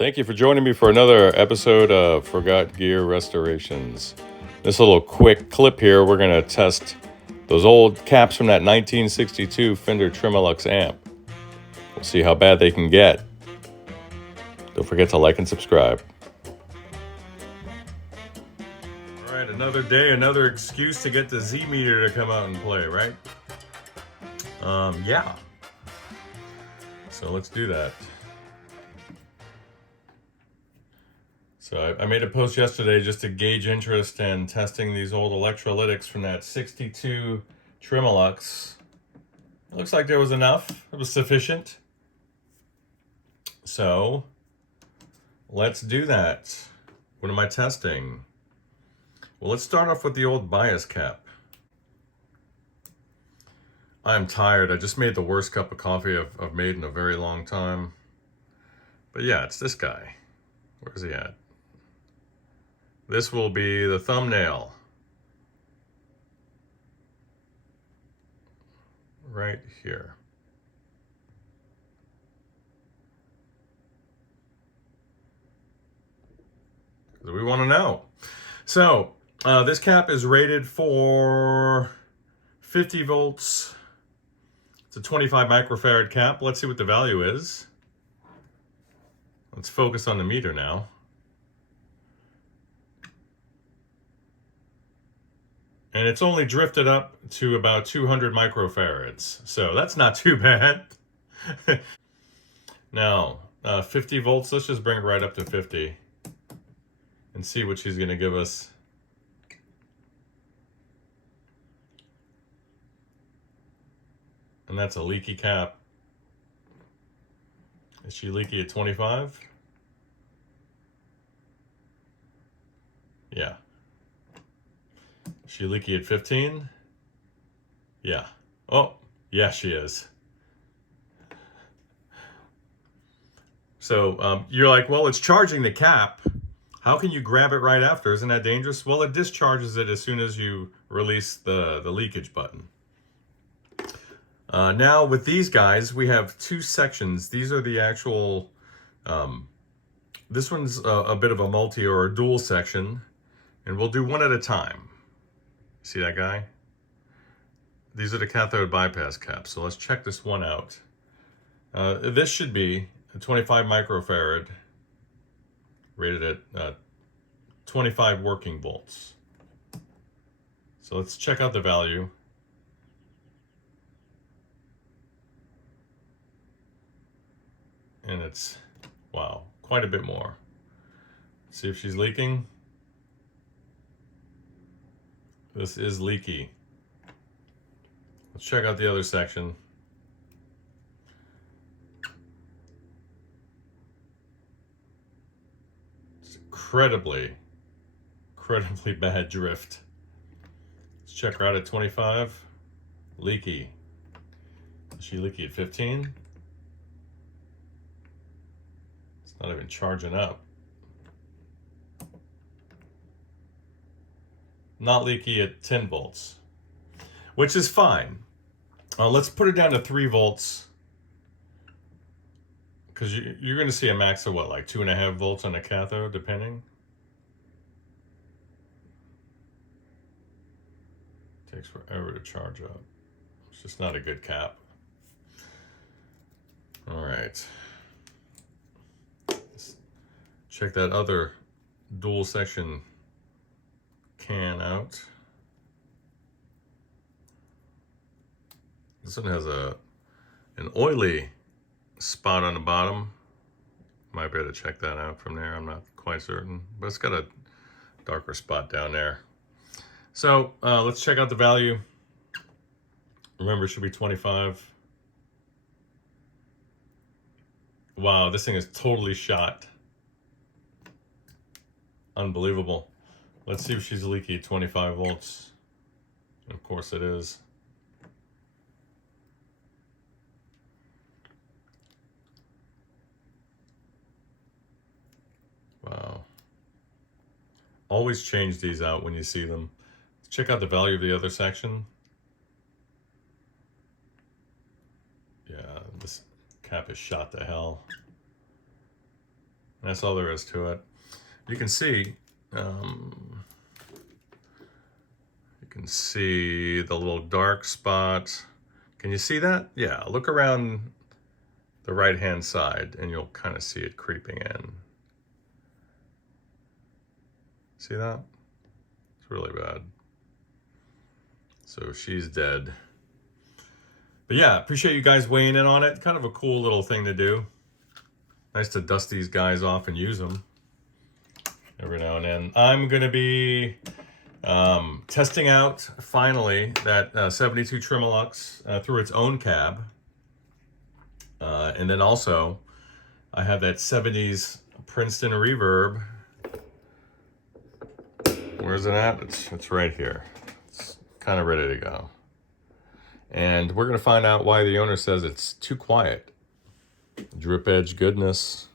Thank you for joining me for another episode of Forgot Gear Restorations. This little quick clip here, we're going to test those old caps from that 1962 Fender Tremolux amp. We'll see how bad they can get. Don't forget to like and subscribe. All right, another day, another excuse to get the Z meter to come out and play, right? Yeah. So let's do that. So I made a post yesterday just to gauge interest in testing these old electrolytics from that 62 Tremolux. It looks like there was enough. It was sufficient. So let's do that. What am I testing? Well, let's start off with the old bias cap. I'm tired. I just made the worst cup of coffee I've made in a very long time. But yeah, it's this guy. Where's he at? This will be the thumbnail. Right here. We want to know. So, this cap is rated for 50 volts. It's a 25 microfarad cap. Let's see what the value is. Let's focus on the meter now. And it's only drifted up to about 200 microfarads. So that's not too bad. Now, 50 volts, let's just bring it right up to 50 and see what she's gonna give us. And that's a leaky cap. Is she leaky at 25? Yeah. Is she leaky at 15? Yeah. Oh, yeah, she is. So you're like, well, it's charging the cap. How can you grab it right after? Isn't that dangerous? Well, it discharges it as soon as you release the leakage button. Now with these guys, we have two sections. These are the actual, this one's a bit of a multi or a dual section, and we'll do one at a time. See that guy? These are the cathode bypass caps. So let's check this one out. This should be a 25 microfarad, rated at 25 working volts. So let's check out the value. And it's, wow, quite a bit more. See if she's leaking. This is leaky. Let's check out the other section. It's incredibly bad drift. Let's check her out at 25. Leaky. Is she leaky at 15? It's not even charging up. Not leaky at 10 volts, which is fine. Let's put it down to 3 volts, because you're going to see a max of what, like 2.5 volts on the cathode, depending. Takes forever to charge up. It's just not a good cap. All right. Let's check that other dual section can out. This one has an oily spot on the bottom. Might be able to check that out from there. I'm not quite certain, but it's got a darker spot down there. So let's check out the value. Remember, it should be 25. Wow, this thing is totally shot. Unbelievable. Let's see if she's leaky at 25 volts. And of course it is. Wow. Always change these out when you see them. Check out the value of the other section. Yeah, this cap is shot to hell. That's all there is to it. You can see, the little dark spot. Can you see that? Yeah, look around the right-hand side and you'll kind of see it creeping in. See that? It's really bad. So she's dead. But yeah, appreciate you guys weighing in on it. Kind of a cool little thing to do. Nice to dust these guys off and use them every now and then. I'm going to be testing out, finally, that 72 Tremolux through its own cab. And then also, I have that 70s Princeton Reverb. Where's it at? It's right here. It's kind of ready to go. And we're going to find out why the owner says it's too quiet. Drip edge goodness.